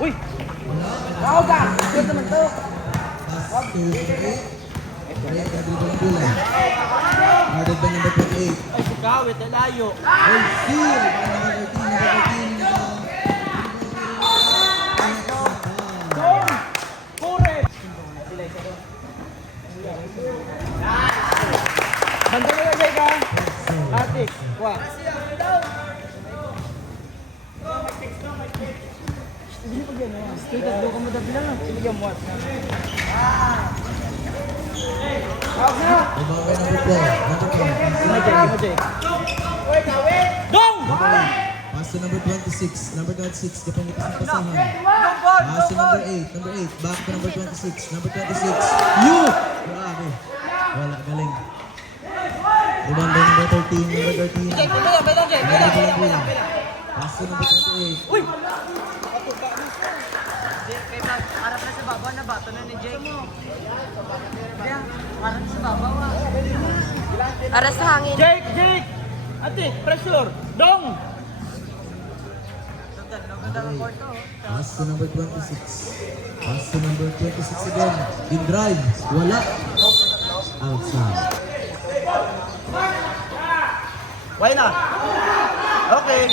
Uy! Ako ka! Ito naman to! Added by number 28. Ay, sukawit, layo! Ay, steal! Number 13. Pure! Banda mo lang ka! Atik! Kwa! Hindi pa yan ah. Stay ka, doon ka mo dabi lang. Hindi ka mo. Number 4. Number 4. Dong! Pass to number 26. Number 26. Kapag ito sa pasahan. Pass to number 8. Number 8. Back to number 26. Number 26. You! Grabe. Wala. Galing. Rebound by number 13. Number 13. Pass to number 28. Uy! Harap na sa babaw na bato na ni Jake. Harap sa babaw ah. Aras sa hangin. Jake! Jake! Ate, pressure! Dong! Pass to number 26. Pass to number 26 again. In drive. Wala. Outside. Why na? Okay.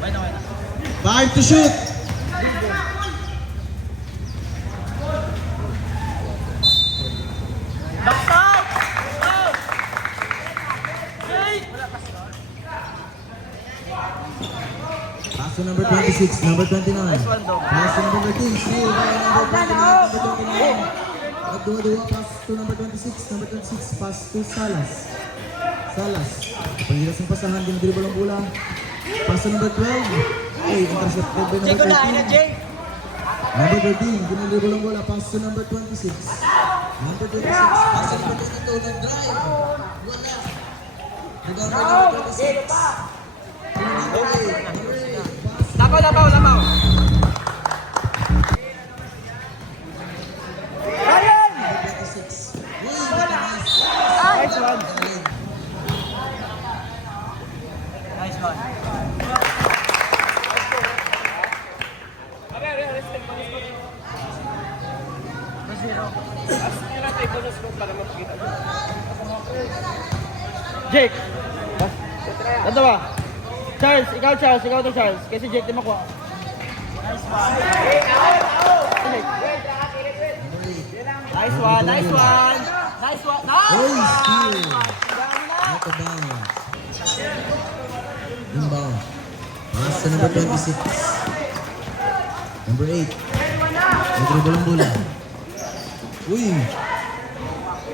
Why na? 5 to shoot. Back out! Out! Jake! Pass to number 26. Number 29. Pass to number 13. Steal by number 29. Number 29. Dua-dua pass to number 26. Number 26. Pass to Salas. Salas. Paghilas ng pasahan. Dinadribble ang bola. Pass to number 12. Ay, intercepted by number 13. Jake! Number 13. Dinadribble ang bola. Pass to number 26. Number 26. Pass to number 22. Nag-drive. Wala. Rebound by number 26. Number 8. Number 8. Pass to Labaw! Ryan! number 26. Uy, nice. Nice one. Nice one. Jake! Ito ba? Charles, ikaw to Charles. Kasi Jake di makuha. Nice one. Nice one! Nice one. Uy, Nice! steal. Out of bounds. Inbound. Pass to number 26. Number 8. Nag-dribble ang bola. Uy!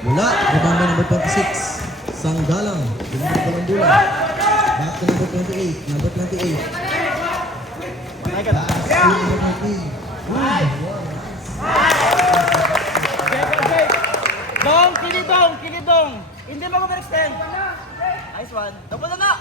Wala. Rebound by number 26. Sanggalang. Nag-dribble ang bola. Back to number 28. Number 28. Pass to number 19. Uy! Kilidong! Hindi mo mag-extend. Nice one. Double na!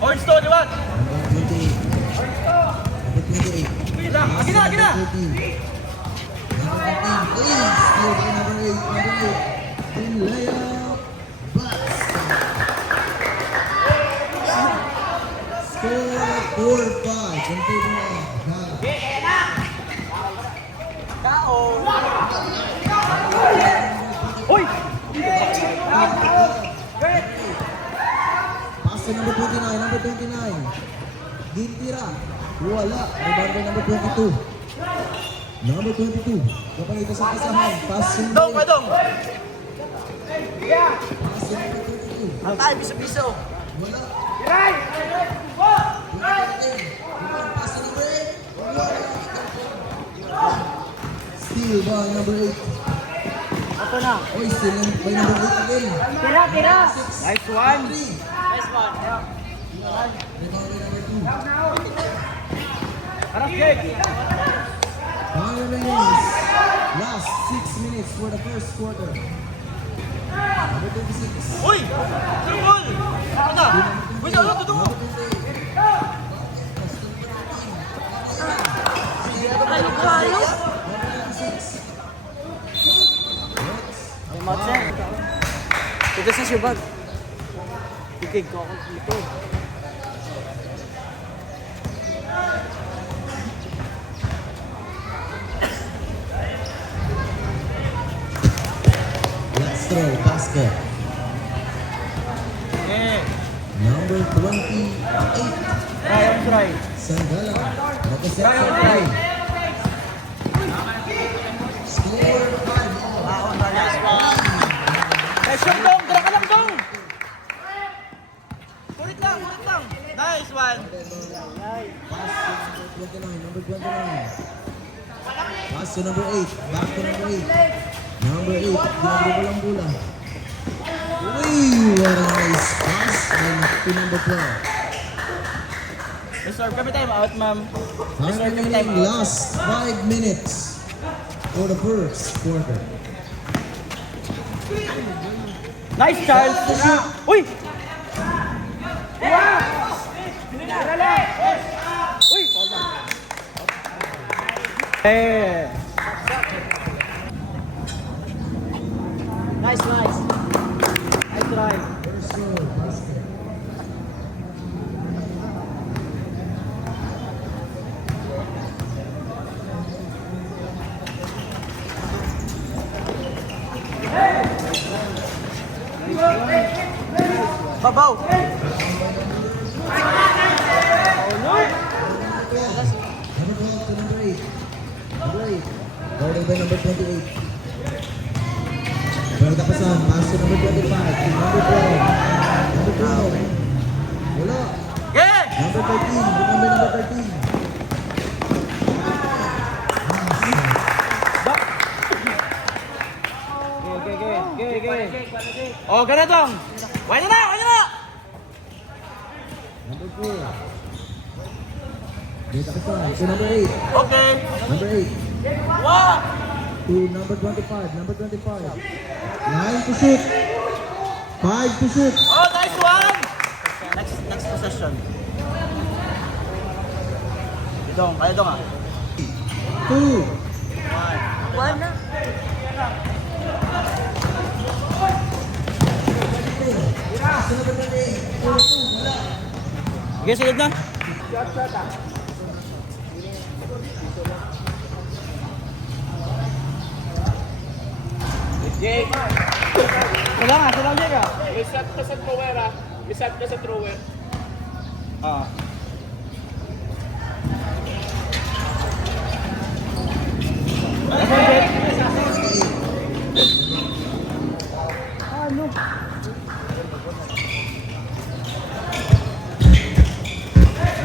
Orange to, di ba? Number 28. Number 28. Agina! 13. Number 14. Uy! Steal by number 8. Number 8. In layup. Basket. Score 4-5. In favor of Ghana. Uy! Pass to number 29. Number 29. Gintira. Wala. Rebound by number 22. Number 22. Kapag ito sa kasahan. Pass to Dong! number 8. Dong! Pass to number 22. Ang tayo, piso-piso. Wala. Pass to number 8. Wala. Steal by number 8. Oy, still by number 8 again. Nice one. Rebound by number 2. Harap, Jake. Time remains. Last 6 minutes for the first quarter. Number 26. Uy! Triple! Ano na? Uy, ano? Tutungo! Halo-halo. Ito sa sibag. Ikig ko ako dito. Let's throw basket. Eh. Number 28. Ryan, try. Sandala. Nakaset sa play. Score 5 all. Eh, shoot dong! Tara ka lang dong! Kulit lang! Nice one! Pass to number 29. Pass to number 8. Back to number 8. Number 8. Ginagawa lang bola. Uy! What a nice pass. To number 12. Reserve kami time out, ma'am. Time remaining last 5 minutes for the first quarter. Nice, Charles! Uy! Uy! Eh! Nice try. First row, basket. Babaw! Number 12 to number 8. Number 8. Guarded by number 28. Pero tapasan. Pass to number 25. To number 12. Number 12. Wala. Yeah! Number 13. Remember number 13. Oh, ganito! Wala na! Number 4. Dito tapasan. To number 8. Okay! Number 8. Wow! To number 25. Number 25. 9 to shoot. 5 to shoot. Oh, nice one! Next possession. Kaya dong ah. 2. Wala. Pass to number 28. Sige, silid na. Jake, Sila Jake ah. may shot ka sa thrower ah. May shot ka sa thrower. Ah.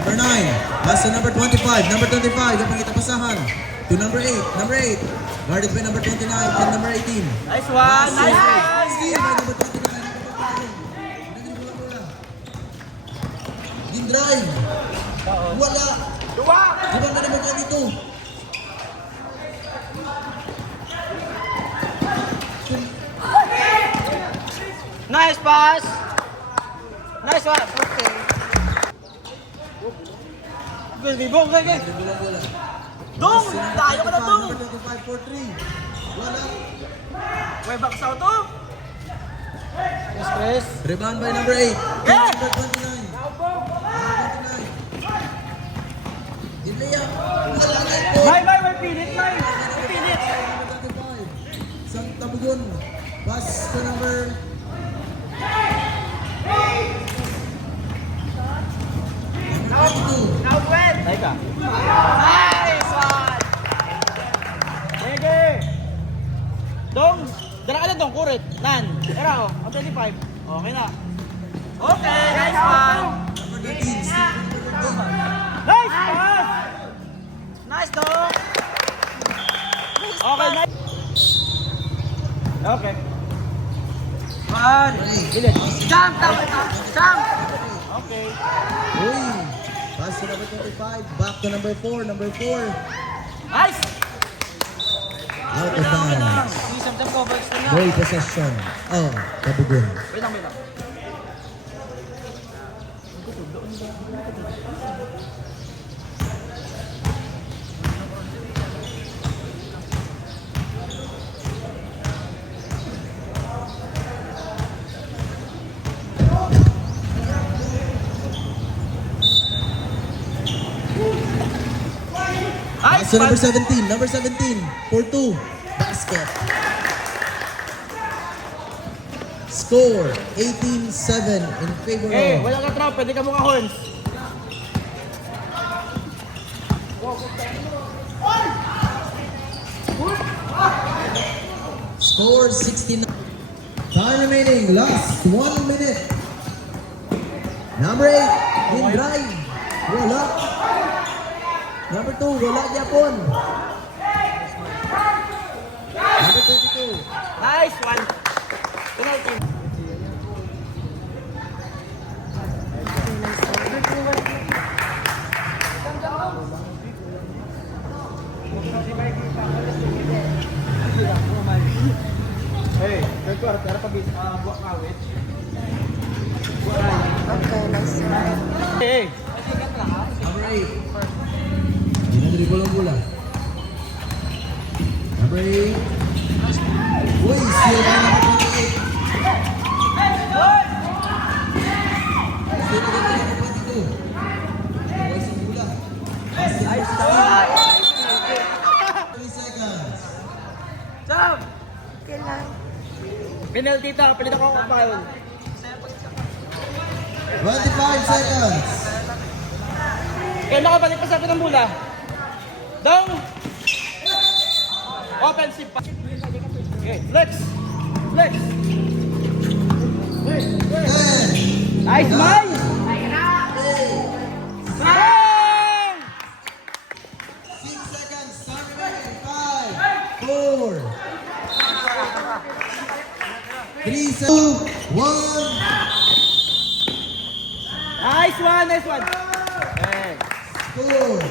Number 9. Pass to number 25. Number 25. Kapag itapasahan. To number 8. Number 8. Guarded by number 29 and number 18. Nice one! Nice one! Steal by number 29. Din drive. Wala. Iba na naman yan dito. Nice pass! Nice one! Okay. Good, bong, okay. Wala. Dong! Tayo ka na dong! Number 25 for 3. Wala. May back sa auto? Yes, Chris. Rebound by number 8. Yeah! Number 29. Number 29. Inlaya. Wala na ito. May pilit, may pilit. Number 25. Santa Bugon. Pass to number... Number 22. Tayo ka. Nice one. Sige! Dong! Dala ka na dong, kurit. Nan. Era o, 25. Okay na. Okay, nice one! Number 13. Nice pass! Nice dong! Okay, nice. Okay. One. Bilis. Jump! Jump! Okay. Uy! Pass to number 25. Back to number 4. Number 4. Nice! Out of Okay lang. bounds. Sige, samsam ko. Balik na. Ball possession. Oh, Tabugon. Wait lang, wait lang. Pass to number 17. Number 17. 4-2. Basket. Score 18-7 in favor Okay, of wala ka trap. Pwede ka mukha horns. Score 69. Time remaining. Last 1 minute. Number 8. In drive. Wala. Number 2. Wala Japon. Number 22. Nice one. Penalty. Hey, pero pag buwak kawit. Okay, nice one. Hey. Number 8. Dinadribble ang bola. Number 8. Uy, steal by number 28. Steal by number 22. Uy, sa bola. Nice one. 3 seconds. Jump! Okay lang. Penalty to. Pilit ako ang foul. 25 seconds. Kaya nakabalik pa sa akin ng bola. Down! Offensive pa. Okay, flex! Flex! 10. Nice, Mike! Bang! 6 seconds. Time remaining. 5, 4, 3, 2, 1. Nice one, nice one. Okay. Score.